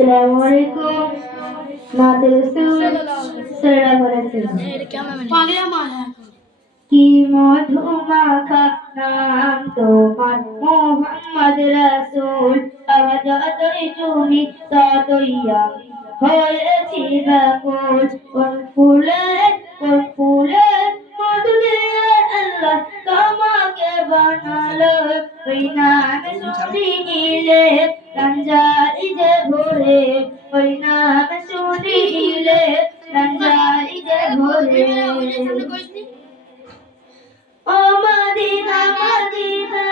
আসসালামু আলাইকুম নাতে রাসূল সাল্লাল্লাহু আলাইহি ওয়াসাল্লাম কি মধু মাখা নাম তোমার মুহাম্মদ রাসূল আওয়াজ যতই শুনি ততই আমি হয়েছি ব্যাকুল কোন ফুলে মধু দিয়ে আল্লাহ তোমাকে বানালো ওই নামে শুনিলে প্রাণ যায় যে ভরে ওই নামে শুনিলে প্রাণ যায় যে ভরে ও মদিনা মদিনা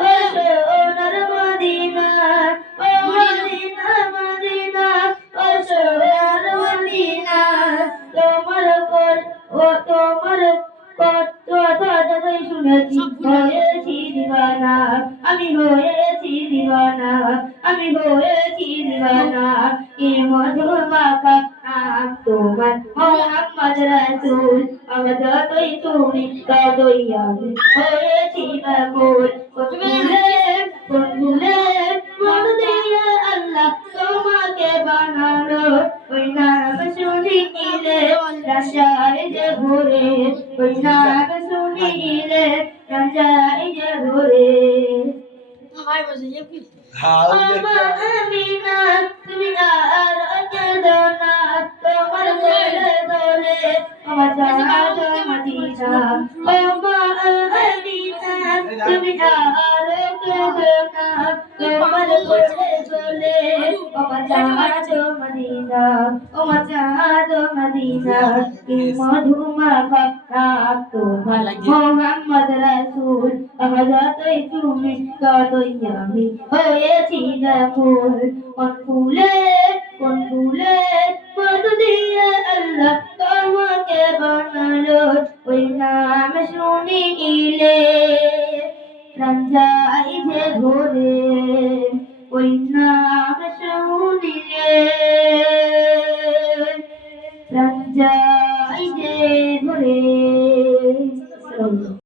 ও সোনার Medina oh Medina Medina oh সোনার মদিনা তোমার কথাই শুনেছি হয়েছি দিওয়ানা আমি হয়েছি দিওয়ানা কি মধুর মাখা নাম তোমার মোহাম্মদ রাসূল আমার যতই তুমি ততই আমি হয়েছি ব্যাকুল কোন ফুলে মধু দিয়ে আল্লাহ তোমাকে বানালো ওই নাম শুনিলে রাশায় যে ভরে ওই নাম শুনিলে রাশায় যে ভরে আমিনা তুমি আর কেঁদো না তোমার দোলে দোলে আমার জাহাজ মদিনা ও মা আমিনা তুমি আর কেঁদো না তোমার দোলে দোলে আমার জাহাজ মদিনা আমার জাহাজ মদিনা কি মধু মাখা তোমার মোহাম্মদ রাসূল আমার যতই তুমি ততই আমি হয়েছি ব্যাকুল কোন ফুলে মধু দিয়ে আল্লাহ তোমাকে বানালো ওই নাম শুনিলে প্রাণ যায় যে ভরে ওই নাম শুনিলে